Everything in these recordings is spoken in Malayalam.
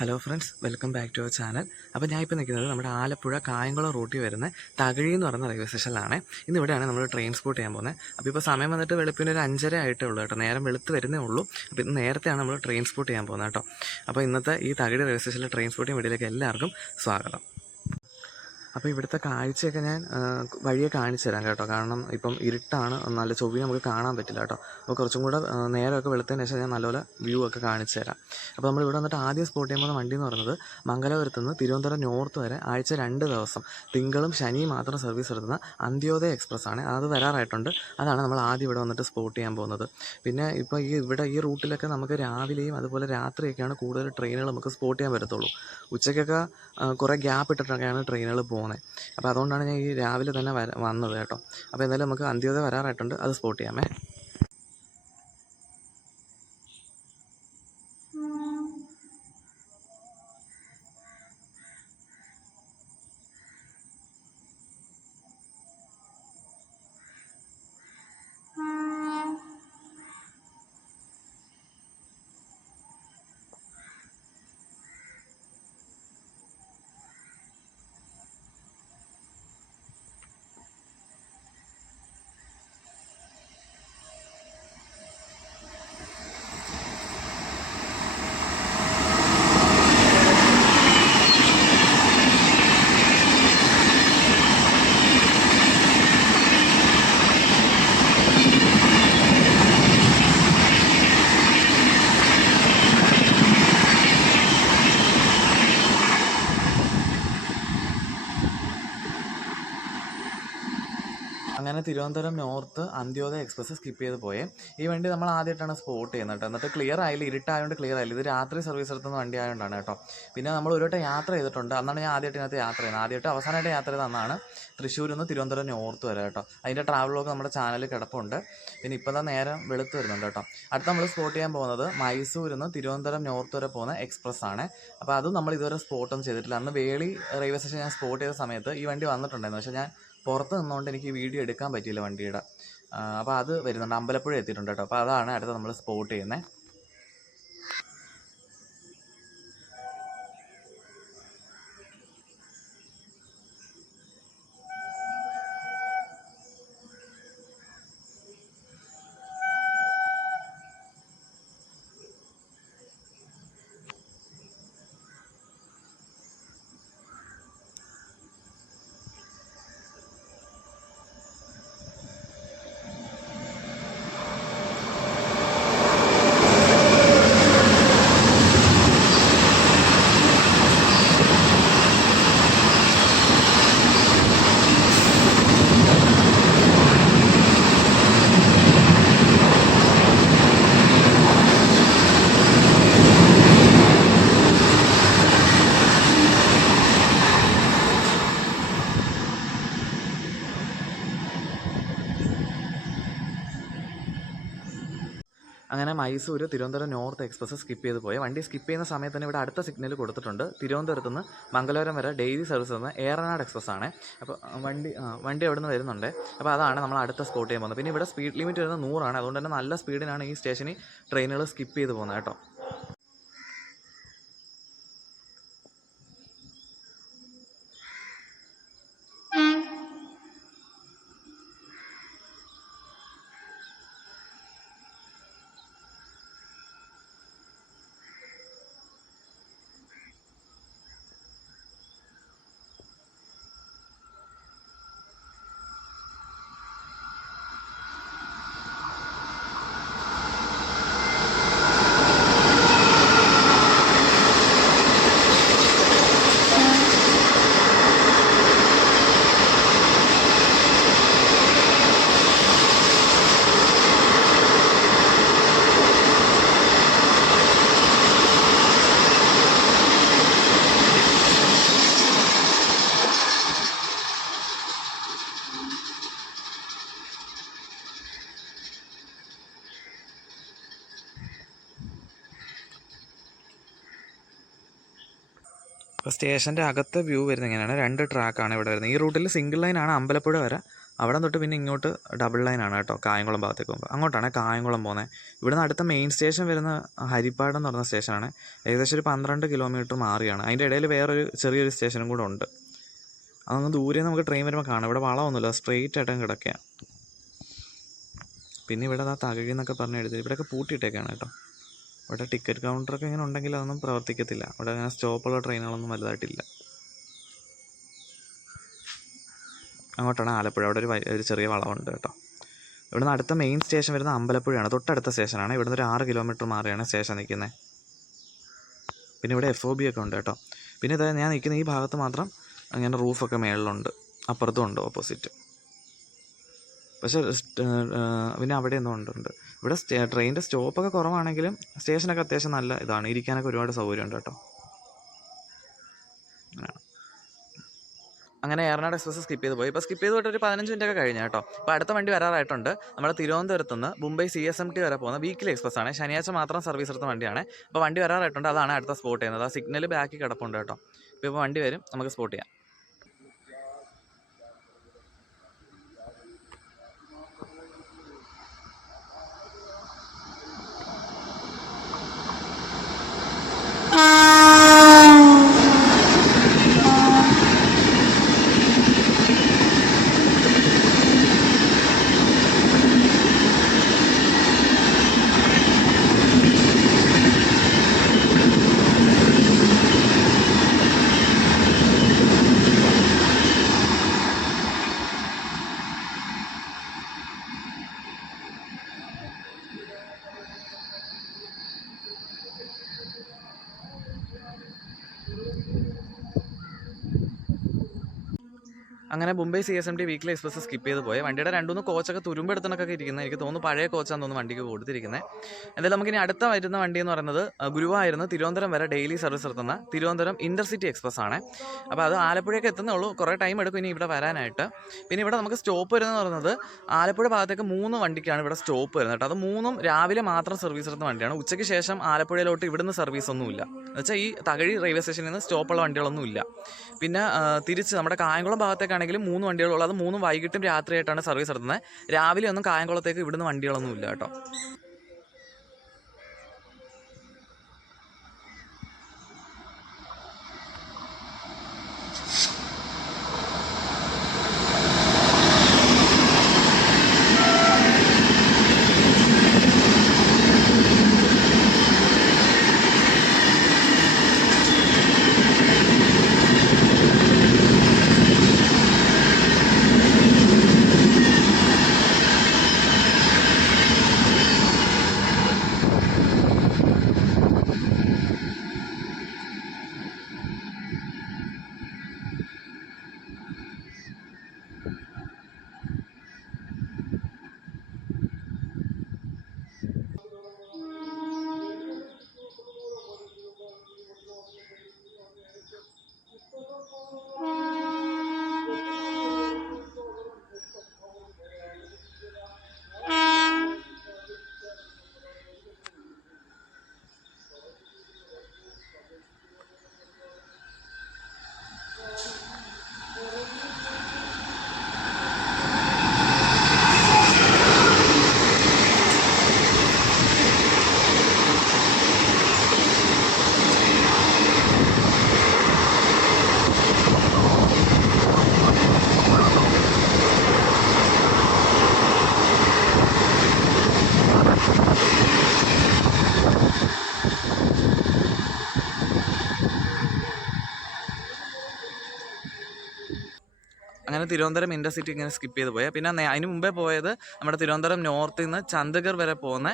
Hello friends, welcome back to our channel. അപ്പോൾ ഞാൻ ഇപ്പോൾ നിൽക്കുന്നത് നമ്മുടെ ആലപ്പുഴ കായംകുളം റൂട്ടിൽ വരുന്ന തകഴി എന്ന് പറയുന്ന റെയിൽവേ സ്റ്റേഷനിലാണ്. ഇന്നിവിടെയാണ് നമ്മൾ ട്രെയിൻ സ്പോട്ട് ചെയ്യാൻ പോകുന്നത്. അപ്പോൾ ഇപ്പോൾ സമയം വന്നിട്ട് വെളുപ്പിന് ഒരു 5:30 ആയിട്ടേ ഉള്ളൂ കേട്ടോ. നേരം വെളുത്ത് വരുന്നേ ഉള്ളൂ. അപ്പോൾ ഇന്ന് നേരത്തെയാണ് നമ്മൾ ട്രെയിൻ സ്പോട്ട് ചെയ്യാൻ പോകുന്നത് കേട്ടോ. അപ്പോൾ ഇന്നത്തെ ഈ തകഴി റെയിൽവേ സ്റ്റേഷനിലെ ട്രെയിൻ സ്പോട്ടിംഗ് വീഡിയോയിലേക്ക് എല്ലാവർക്കും സ്വാഗതം. അപ്പോൾ ഇവിടുത്തെ കാഴ്ചയൊക്കെ ഞാൻ വഴിയെ കാണിച്ചു തരാം കേട്ടോ. കാരണം ഇപ്പം ഇരുട്ടാണ്, നല്ല ചൊവ്വ നമുക്ക് കാണാൻ പറ്റില്ല കേട്ടോ. അപ്പോൾ കുറച്ചും കൂടെ നേരമൊക്കെ വെളുത്തതിന് ശേഷം ഞാൻ നല്ലപോലെ വ്യൂ ഒക്കെ കാണിച്ചു തരാം. അപ്പോൾ നമ്മൾ ഇവിടെ വന്നിട്ട് ആദ്യം സ്പോട്ട് ചെയ്യാൻ പോകുന്ന വണ്ടി എന്ന് പറയുന്നത് മംഗലാപുരത്ത് നിന്ന് തിരുവനന്തപുരം നോർത്ത് വരെ ആഴ്ച 2 ദിവസം തിങ്കളും ശനിയും മാത്രം സർവീസ് എടുക്കുന്ന അന്ത്യോദയ എക്സ്പ്രസ് ആണ്. അത് വരാറായിട്ടുണ്ട്. അതാണ് നമ്മൾ ആദ്യം ഇവിടെ വന്നിട്ട് സ്പോട്ട് ചെയ്യാൻ പോകുന്നത്. പിന്നെ ഇപ്പോൾ ഈ റൂട്ടിലൊക്കെ നമുക്ക് രാവിലെയും അതുപോലെ രാത്രിയൊക്കെയാണ് കൂടുതൽ ട്രെയിനുകൾ നമുക്ക് സ്പോട്ട് ചെയ്യാൻ പറ്റത്തുള്ളൂ. ഉച്ചയ്ക്കൊക്കെ കുറേ ഗ്യാപ്പ് ഇട്ടിട്ടൊക്കെയാണ് ട്രെയിനുകൾ പോകുന്നത്. അപ്പോൾ അതുകൊണ്ടാണ് ഞാൻ ഈ രാവിലെ തന്നെ വന്നത് കേട്ടോ. അപ്പോൾ എന്തായാലും നമുക്ക് അന്ത്യോദയ വരാറായിട്ടുണ്ട്, അത് സ്പോട്ട് ചെയ്യാമേ. അങ്ങനെ Thiruvananthapuram north Antyodaya express skip ചെയ്ത് പോയേ. ഈ വണ്ടി നമ്മൾ ആദ്യമായിട്ടാണ് സ്പോട്ട് ചെയ്യുന്നത് കേട്ടോ. എന്നിട്ട് ക്ലിയർ ആയില്ല, ഇരുട്ടായതുകൊണ്ട് ക്ലിയർ ആയില്ല. ഇത് രാത്രി സർവീസ് എടുത്തുന്ന വണ്ടി ആയതുകൊണ്ടാണ് കേട്ടോ. പിന്നെ നമ്മൾ ഒരു വട്ടം യാത്ര ചെയ്തിട്ടുണ്ട്, അന്നാണ് ഞാൻ ആദ്യമായിട്ട് ഇതിനകത്ത് യാത്ര ചെയ്യുന്നത്. ആദ്യമായിട്ട് അവസാനമായിട്ട് യാത്ര ചെയ്ത് അന്നാണ് തൃശ്ശൂരിൽ നിന്ന് തിരുവനന്തപുരം നോർത്ത് വരെ കേട്ടോ. അതിൻ്റെ ട്രാവൽ വ്ലോഗ് നമ്മുടെ ചാനലിൽ കിടപ്പുണ്ട്. പിന്നെ ഇപ്പോൾ തന്നെ നേരം വെളുത്ത് വരുന്നുണ്ട് കേട്ടോ. അടുത്ത നമ്മൾ സ്പോട്ട് ചെയ്യാൻ പോകുന്നത് മൈസൂരിൽ നിന്ന് തിരുവനന്തപുരം നോർത്ത് വരെ പോകുന്ന എക്സ്പ്രസ് ആണ്. അപ്പോൾ അതും നമ്മൾ ഇതുവരെ സ്പോട്ടൊന്നും ചെയ്തിട്ടില്ല. അന്ന് വേളി റെയിൽവേ സ്റ്റേഷൻ ഞാൻ സ്പോട്ട് ചെയ്ത സമയത്ത് ഈ വണ്ടി വന്നിട്ടുണ്ടായിരുന്നു. പക്ഷേ ഞാൻ പുറത്ത് നിന്നുകൊണ്ട് എനിക്ക് വീഡിയോ എടുക്കാൻ പറ്റിയില്ല വണ്ടിയുടെ. അപ്പോൾ അത് വരുന്നുണ്ട്, അമ്പലപ്പുഴ എത്തിയിട്ടുണ്ട് കേട്ടോ. അപ്പോൾ അതാണ് അടുത്ത നമ്മൾ സ്പോട്ട് ചെയ്യുന്നത്. അങ്ങനെ Mysore Thiruvananthapuram north express skip ചെയ്ത് പോയി. വണ്ടി സ്കിപ്പ് ചെയ്യുന്ന സമയത്ത് തന്നെ ഇവിടെ അടുത്ത സിഗ്നൽ കൊടുത്തിട്ടുണ്ട്. തിരുവനന്തപുരത്ത് നിന്ന് മംഗലാപുരം വരെ ഡെയിലി സർവീസ് തരുന്ന ഏറനാട് എക്സ്പ്രസ് ആണ്. അപ്പോൾ വണ്ടി അവിടെ നിന്ന് വരുന്നുണ്ട്. അപ്പോൾ അതാണ് നമ്മൾ അടുത്ത സ്പോട്ട് ചെയ്യാൻ പോകുന്നത്. പിന്നെ ഇവിടെ സ്പീഡ് ലിമിറ്റ് വരുന്നത് 100 ആണ്. അതുകൊണ്ട് തന്നെ നല്ല സ്പീഡിനാണ് ഈ സ്റ്റേഷനിൽ ട്രെയിനുകൾ സ്കിപ്പ് ചെയ്ത് പോകുന്നത് കേട്ടോ. ഇപ്പോൾ സ്റ്റേഷൻ്റെ അകത്തെ വ്യൂ വരുന്നത് ഇങ്ങനെയാണ്. 2 ട്രാക്കാണ് ഇവിടെ വരുന്നത്. ഈ റൂട്ടിൽ സിംഗിൾ ലൈനാണ് അമ്പലപ്പുഴ വരെ. അവിടെ തൊട്ട് പിന്നെ ഇങ്ങോട്ട് ഡബിൾ ലൈനാണ് കേട്ടോ കായംകുളം ഭാഗത്തേക്ക് പോകുമ്പോൾ. അങ്ങോട്ടാണ് കായംകുളം പോകുന്നത്. ഇവിടുന്ന് അടുത്ത മെയിൻ സ്റ്റേഷൻ വരുന്ന ഹരിപ്പാട് എന്ന് പറഞ്ഞ സ്റ്റേഷനാണ്. ഏകദേശം ഒരു 12 കിലോമീറ്റർ മാറിയാണ്. അതിൻ്റെ ഇടയിൽ വേറൊരു ചെറിയൊരു സ്റ്റേഷനും കൂടെ ഉണ്ട്. അതൊന്ന് ദൂരെ നമുക്ക് ട്രെയിൻ വരുമ്പോൾ കാണാം. ഇവിടെ വളമൊന്നുമില്ല, സ്ട്രെയിറ്റ് ആയിട്ടും കിടക്കുകയാണ്. പിന്നെ ഇവിടെ തകഴി എന്നൊക്കെ പറഞ്ഞ് എഴുതി ഇവിടെയൊക്കെ പൂട്ടിയിട്ടേക്കാണ് കേട്ടോ. ഇവിടെ ടിക്കറ്റ് കൗണ്ടറൊക്കെ ഇങ്ങനെ ഉണ്ടെങ്കിൽ അതൊന്നും പ്രവർത്തിക്കത്തില്ല. ഇവിടെ അങ്ങനെ സ്റ്റോപ്പുള്ള ട്രെയിനുകളൊന്നും വലുതായിട്ടില്ല. അങ്ങോട്ടാണ് ആലപ്പുഴ. അവിടെ ഒരു ചെറിയ വളവുണ്ട് കേട്ടോ. ഇവിടുന്ന് അടുത്ത മെയിൻ സ്റ്റേഷൻ വരുന്നത് അമ്പലപ്പുഴയാണ്. തൊട്ടടുത്ത സ്റ്റേഷനാണ്. ഇവിടുന്ന് ഒരു 6 കിലോമീറ്റർ മാറിയാണ് സ്റ്റേഷൻ നിൽക്കുന്നത്. പിന്നെ ഇവിടെ FOB ഒക്കെ ഉണ്ട് കേട്ടോ. പിന്നെ ഇത് ഞാൻ നിൽക്കുന്ന ഈ ഭാഗത്ത് മാത്രം അങ്ങനെ റൂഫൊക്കെ മേളിലുണ്ട്, അപ്പുറത്തും ഉണ്ട് ഓപ്പോസിറ്റ്. പക്ഷേ പിന്നെ അവിടെ ഒന്നും ഉണ്ട്. ഇവിടെ ട്രെയിനിൻ്റെ സ്റ്റോപ്പൊക്കെ കുറവാണെങ്കിലും സ്റ്റേഷനൊക്കെ അത്യാവശ്യം നല്ല ഇതാണ്. ഇരിക്കാനൊക്കെ ഒരുപാട് സൗകര്യമുണ്ട് കേട്ടോ. അങ്ങനെ ഏറനാട് എക്സ്പ്രസ് സ്കിപ്പ് ചെയ്ത് പോയി. ഇപ്പോൾ സ്കിപ്പ് ചെയ്ത് പോയിട്ട് ഒരു 15 മിനിറ്റ് ഒക്കെ കഴിഞ്ഞു കേട്ടോ. അപ്പോൾ അടുത്ത വണ്ടി വരാറായിട്ടുണ്ട്. നമ്മുടെ തിരുവനന്തപുരത്ത് നിന്ന് മുംബൈ CSMT വരെ പോകുന്ന വീക്കിലി എക്സ്പ്രസ് ആണ്. ശനിയാഴ്ച മാത്രം സർവീസ് എടുത്ത വണ്ടിയാണ്. അപ്പോൾ വണ്ടി വരാറായിട്ടുണ്ട്. അതാണ് അടുത്ത സ്പോട്ട് ചെയ്യുന്നത്. ആ സിഗ്നൽ ബാക്കിൽ കിടപ്പുണ്ട് കേട്ടോ. ഇപ്പോൾ വണ്ടി വരും, നമുക്ക് സ്പോട്ട് ചെയ്യാം. അങ്ങനെ Mumbai CSMT weekly express skip ചെയ്ത് പോയി. വണ്ടിയുടെ 2-3 കോച്ചൊക്കെ തുരുമ്പെടുത്തണൊക്കെ ഇരിക്കുന്നത്. എനിക്ക് തോന്നുന്നു പഴയ കോച്ചാന്ന് തോന്നുന്നു വണ്ടിക്ക് കൊടുത്തിരിക്കുന്നത്. എന്തായാലും നമുക്കിനി അടുത്ത വരുന്ന വണ്ടി എന്ന് പറയുന്നത് ഗുരുവായൂരിൽ തിരുവനന്തപുരം വരെ ഡെയിലി സർവീസ് നടത്തുന്ന തിരുവനന്തപുരം ഇൻ്റർസിറ്റി എക്സ്പ്രസ് ആണ്. അപ്പോൾ അത് ആലപ്പുഴയൊക്കെ എത്തുന്നേ ഉള്ളൂ, കുറേ ടൈം എടുക്കും ഇനി ഇവിടെ വരാനായിട്ട്. പിന്നെ ഇവിടെ നമുക്ക് സ്റ്റോപ്പ് വരുന്നത് പറയുന്നത് ആലപ്പുഴ ഭാഗത്തേക്ക് 3 വണ്ടിക്കാണ് ഇവിടെ സ്റ്റോപ്പ് വരുന്നത് കേട്ടോ. അത് 3ഉം രാവിലെ മാത്രം സർവീസ് നടത്തുന്ന വണ്ടിയാണ്. ഉച്ചയ്ക്ക് ശേഷം ആലപ്പുഴയിലോട്ട് ഇവിടുന്ന് സർവീസ് ഒന്നുമില്ല. എന്നുവെച്ചാൽ ഈ തകഴി റെയിൽവേ സ്റ്റേഷനിൽ നിന്ന് സ്റ്റോപ്പുള്ള വണ്ടികളൊന്നും ഇല്ല. പിന്നെ തിരിച്ച് നമ്മുടെ കായംകുളം ഭാഗത്തേക്കാണെങ്കിലും 3 വണ്ടികളുള്ളത്. അത് 3ഉം വൈകിട്ടും രാത്രിയായിട്ടാണ് സർവീസ് നടത്തുന്നത്. രാവിലെ ഒന്നും കായംകുളത്തേക്ക് ഇവിടുന്ന് വണ്ടികളൊന്നും ഇല്ല കേട്ടോ. അങ്ങനെ തിരുവനന്തപുരം ഇൻ്റർസിറ്റി ഇങ്ങനെ സ്കിപ്പ് ചെയ്ത് പോയാൽ പിന്നെ അതിന് മുമ്പേ പോയത് നമ്മുടെ തിരുവനന്തപുരം നോർത്തിൽ നിന്ന് ചണ്ഡീഗഡ് വരെ പോകുന്ന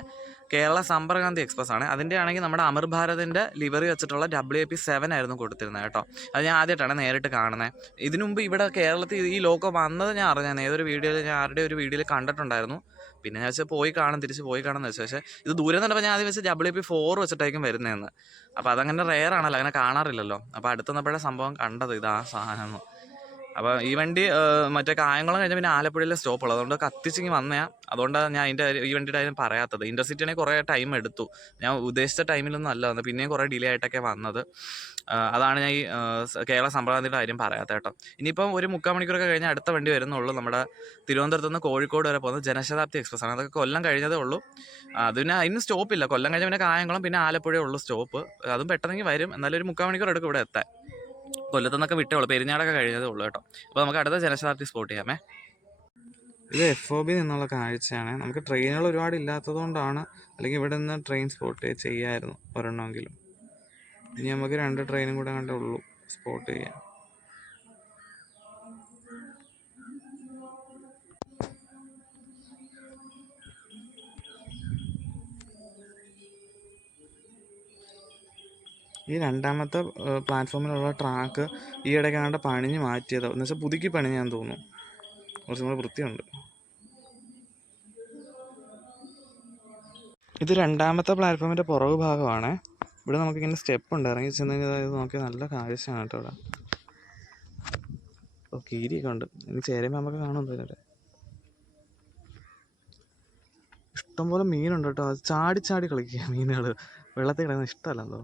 കേരള സമ്പർക്രാന്തി എക്സ്പ്രസ് ആണ്. അതിൻ്റെ ആണെങ്കിൽ നമ്മുടെ അമർ ഭാരതിൻ്റെ ലിവറി വെച്ചിട്ടുള്ള WAP7 ആയിരുന്നു കൊടുത്തിരുന്നത് കേട്ടോ. അത് ഞാൻ ആദ്യമായിട്ടാണ് നേരിട്ട് കാണുന്നത്. ഇതിനു മുമ്പ് ഇവിടെ കേരളത്തിൽ ഈ ലോക്കോ വന്നത് ഞാൻ അറിഞ്ഞാൽ ഏതൊരു വീഡിയോയിൽ ഞാൻ ആരുടെ ഒരു വീഡിയോയിൽ കണ്ടിട്ടുണ്ടായിരുന്നു. പിന്നെ ഞാൻ വെച്ചാൽ തിരിച്ച് പോയി കാണുമെന്ന് വെച്ചാൽ, പക്ഷേ ഇത് ദൂരം നിന്നപ്പോൾ ഞാൻ ആദ്യം വെച്ച് WAP4 വെച്ചിട്ടായിരിക്കും വരുന്നതെന്ന്. അപ്പോൾ അതങ്ങനെ റെയർ ആണല്ലോ, അങ്ങനെ കാണാറില്ലല്ലോ. അപ്പോൾ അടുത്ത് നിന്നപ്പോഴേ സംഭവം കണ്ടത് ഇതാ സാധനം. അപ്പോൾ ഈ വണ്ടി മറ്റേ കായംകുളം കഴിഞ്ഞാൽ പിന്നെ ആലപ്പുഴയിലെ സ്റ്റോപ്പുള്ളൂ, അതുകൊണ്ട് കത്തിച്ചിങ്ങി വന്നതാണ്. അതുകൊണ്ടാണ് ഞാൻ ഈ വണ്ടിയുടെ കാര്യം പറയാത്തത്. ഇൻ്റർസിറ്റി ആണെങ്കിൽ കുറേ ടൈം എടുത്തു, ഞാൻ ഉദ്ദേശിച്ച ടൈമിലൊന്നും അല്ല വന്നത്, പിന്നെയും കുറേ ഡിലേ ആയിട്ടൊക്കെ വന്നത്. അതാണ് ഞാൻ ഈ കേരള സമ്പ്രദായത്തിൻ്റെ കാര്യം പറയാത്ത കേട്ടോ. ഇനിയിപ്പം ഒരു 3/4 മണിക്കൂറൊക്കെ കഴിഞ്ഞാൽ അടുത്ത വണ്ടി വരുന്നുള്ളൂ. നമ്മുടെ തിരുവനന്തപുരത്ത് നിന്ന് കോഴിക്കോട് വരെ പോകുന്നത് ജനശതാബ്ദി എക്സ്പ്രസ് ആണ്. അതൊക്കെ കൊല്ലം കഴിഞ്ഞതേ ഉള്ളൂ. അതിന് സ്റ്റോപ്പില്ല. കൊല്ലം കഴിഞ്ഞാൽ പിന്നെ കായംകുളം, പിന്നെ ആലപ്പുഴയേ ഉള്ളൂ സ്റ്റോപ്പ്. അതും പെട്ടെന്നെങ്കിൽ വരും, എന്നാലും ഒരു 3/4 മണിക്കൂർ എടുക്കും ഇവിടെ എത്താൻ. കൊല്ലത്തുനിന്നൊക്കെ വിട്ടേ ഉള്ളൂ, പെരിഞ്ഞാടൊക്കെ കഴിഞ്ഞതേ ഉള്ളൂ കേട്ടോ. അപ്പോൾ നമുക്ക് അടുത്ത ജനശതാബ്ദി സ്പോട്ട് ചെയ്യാമേ. ഇത് FOB നിന്നുള്ള കാഴ്ചയാണ്. നമുക്ക് ട്രെയിനുകൾ ഒരുപാട് ഇല്ലാത്തത് കൊണ്ടാണ്, അല്ലെങ്കിൽ ഇവിടെ നിന്ന് ട്രെയിൻ സ്പോട്ട് ചെയ്യാമായിരുന്നു ഒരെണ്ണമെങ്കിലും. ഇനി നമുക്ക് 2 ട്രെയിനും കൂടെ കണ്ടേ ഉള്ളൂ സ്പോട്ട് ചെയ്യാൻ. ഈ 2ാമത്തെ പ്ലാറ്റ്ഫോമിലുള്ള ട്രാക്ക് ഈ ഇടയ്ക്കാണ്ട് പണിഞ്ഞ് മാറ്റിയത്, എന്ന് വെച്ചാൽ പുതുക്കി പണിഞ്ഞാന്ന് തോന്നുന്നു, കുറച്ചും കൂടെ വൃത്തിയുണ്ട്. ഇത് 2ാമത്തെ പ്ലാറ്റ്ഫോമിൻ്റെ പുറകു ഭാഗമാണ്. ഇവിടെ നമുക്കിങ്ങനെ സ്റ്റെപ്പ് ഉണ്ട്, ഇറങ്ങി ചെന്ന് കഴിഞ്ഞാൽ നോക്കി നല്ല കാഴ്ചയാണ് കേട്ടോ ഇവിടെ. കീരിയൊക്കെ ഉണ്ട്, ഇനി ചേരുമ്പോൾ നമുക്ക് കാണാൻ തോന്നില്ല. ഇഷ്ടംപോലെ മീനുണ്ട് കേട്ടോ, ചാടി ചാടി കളിക്കുക മീനുകൾ, വെള്ളത്തിൽ കിടക്കുന്ന ഇഷ്ടമല്ലെന്തോ.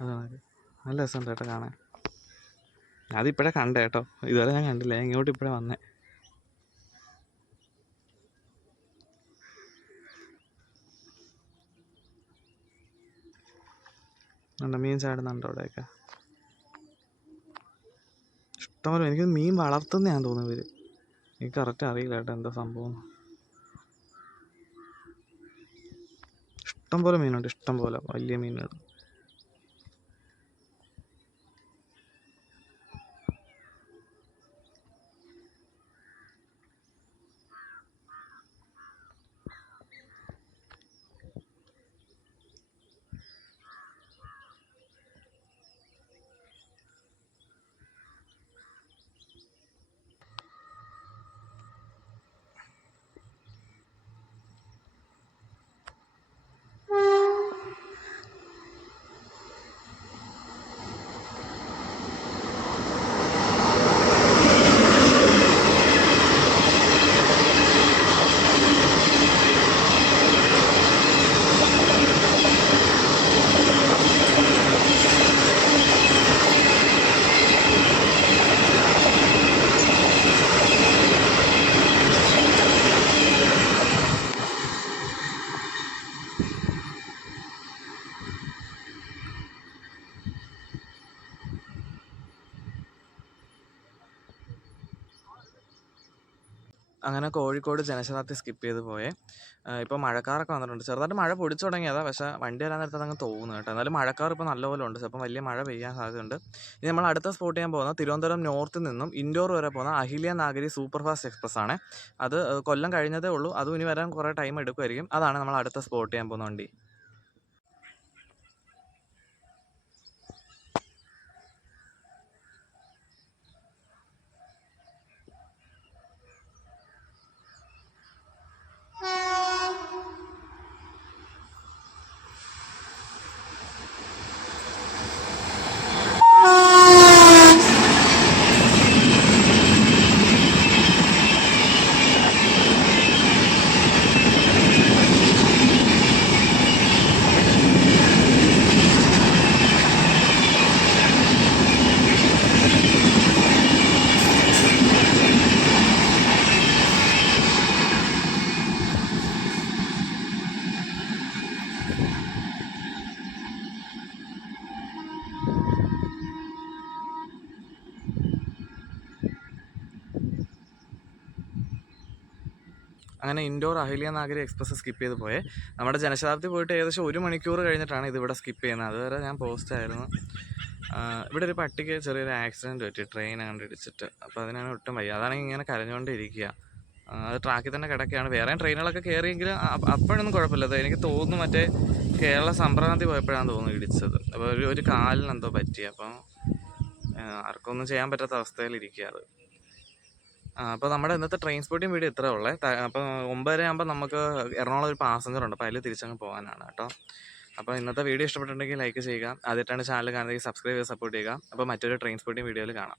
അതാണ് നല്ല രസമുണ്ട് കേട്ടോ കാണാൻ. അതിപ്പോഴേ കണ്ടേ കേട്ടോ, ഇതുവരെ ഞാൻ കണ്ടില്ല, ഇങ്ങോട്ട് ഇപ്പോഴേ വന്നേ. മീൻ ചാടുന്നുണ്ട് അവിടെയൊക്കെ ഇഷ്ടംപോലെ. എനിക്ക് മീൻ വളർത്തുന്നതാന്ന് തോന്നുന്നു ഇവർ, എനിക്ക് കറക്റ്റ് അറിയില്ല കേട്ടോ എന്താ സംഭവം. ഇഷ്ടംപോലെ മീനുണ്ട്, ഇഷ്ടംപോലെ വലിയ മീനുകൾ. അങ്ങനെ കോഴിക്കോട് ജനശതാബ്ദി സ്കിപ്പ് ചെയ്ത് പോയേ. ഇപ്പോൾ മഴക്കാറൊക്കെ വന്നിട്ടുണ്ട്, ചെറുതായിട്ട് മഴ പൊടിച്ചു തുടങ്ങിയതാണ്, പക്ഷേ വണ്ടി വരാൻ നേരത്തെ അങ്ങ് തോന്നുന്നു കേട്ടോ. എന്നാലും മഴക്കാർ ഇപ്പോൾ നല്ലപോലെ ഉണ്ട്, ചിലപ്പം വലിയ മഴ പെയ്യാൻ സാധ്യതയുണ്ട്. ഇനി നമ്മൾ അടുത്ത സ്പോട്ട് ചെയ്യാൻ പോകുന്നത് തിരുവനന്തപുരം നോർത്തിൽ നിന്നും ഇൻഡോർ വരെ പോകുന്ന Ahilya Nagari super fast express ആണ്. അത് കൊല്ലം കഴിഞ്ഞതേ ഉള്ളൂ, അതും ഇനി വരാൻ കുറേ ടൈം എടുക്കുമായിരിക്കും. അതാണ് നമ്മൾ അടുത്ത സ്പോട്ട് ചെയ്യാൻ പോകുന്ന വണ്ടി. അങ്ങനെ indoor Ahilya Nagari express skip ചെയ്ത് പോയേ. നമ്മുടെ ജനശതാബ്ദി പോയിട്ട് ഏകദേശം 1 മണിക്കൂർ കഴിഞ്ഞിട്ടാണ് ഇതിവിടെ സ്കിപ്പ് ചെയ്യുന്നത്. അതുവരെ ഞാൻ പോസ്റ്റായിരുന്നു. ഇവിടെ ഒരു പട്ടിക്ക് ചെറിയൊരു ആക്സിഡൻറ്റ് പറ്റി, ട്രെയിൻ അങ്ങോട്ട് ഇടിച്ചിട്ട്. അപ്പോൾ അതിനാണ് ഒട്ടും വയ്യ, അതാണെങ്കിൽ ഇങ്ങനെ കരഞ്ഞുകൊണ്ടിരിക്കുക. അത് ട്രാക്കിൽ തന്നെ കിടക്കുകയാണ്. വേറെയും ട്രെയിനുകളൊക്കെ കയറിയെങ്കിലും അപ്പോഴൊന്നും കുഴപ്പമില്ല. എനിക്ക് തോന്നുന്നു മറ്റേ കേരള സമ്പ്രദായത്തിൽ പോയപ്പോഴാണ് തോന്നുന്നു ഇടിച്ചത്. അപ്പോൾ ഒരു കാലിന് എന്തോ പറ്റി, അപ്പം ആർക്കൊന്നും ചെയ്യാൻ പറ്റാത്ത അവസ്ഥയിലിരിക്കുക അത്. അപ്പോൾ നമ്മുടെ ഇന്നത്തെ ട്രെയിൻ സ്പോട്ടിങ് വീഡിയോ ഇത്രേ ഉള്ളേ. അപ്പോൾ 9:30 ആകുമ്പോൾ നമുക്ക് എറണാകുളം ഒരു പാസഞ്ചർ ഉണ്ട്, അപ്പോൾ അതിൽ തിരിച്ചങ്ങ് പോകാനാണ് കേട്ടോ. അപ്പോൾ ഇന്നത്തെ വീഡിയോ ഇഷ്ടപ്പെട്ടിട്ടുണ്ടെങ്കിൽ ലൈക്ക് ചെയ്യുക. ആദ്യമായിട്ടാണ് ചാനൽ കാണുന്നതെങ്കിൽ സബ്സ്ക്രൈബ് ചെയ്ത് സപ്പോർട്ട് ചെയ്യുക. അപ്പോൾ മറ്റൊരു ട്രെയിൻ സ്പോട്ടിങ് വീഡിയോയിൽ കാണാം.